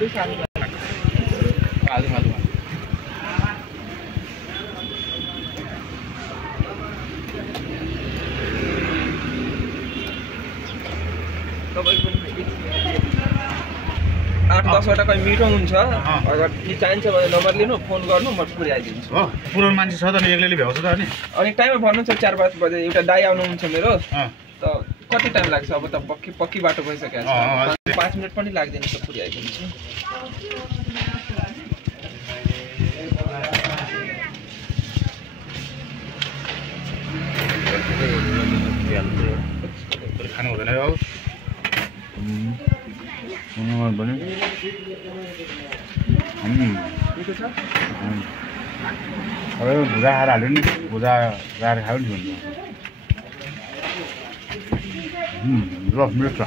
आठ 10 वटा मिठो हुन्छ अगर चाहिन्छ भने नम्बर लिनु फोन गर्नु म पुर्याइदिन्छु हो पुरानो मान्छे छ त नि एक्लैले भ्याउँछ त अनि टाइममा भन्नुहुन्छ 4-5 बजे एउटा दाइ आउनुहुन्छ मेरो त कति टाइम लाग्छ अब त पक्की बाटो भइसक्यो 5 मिनेट पनि लाग्दैन त पुर्याइदिन्छु खानु हुँदैन अब पनि अब भुजा खाएर हाल्यो नि भुजा गाएर खायो नि ल मिठो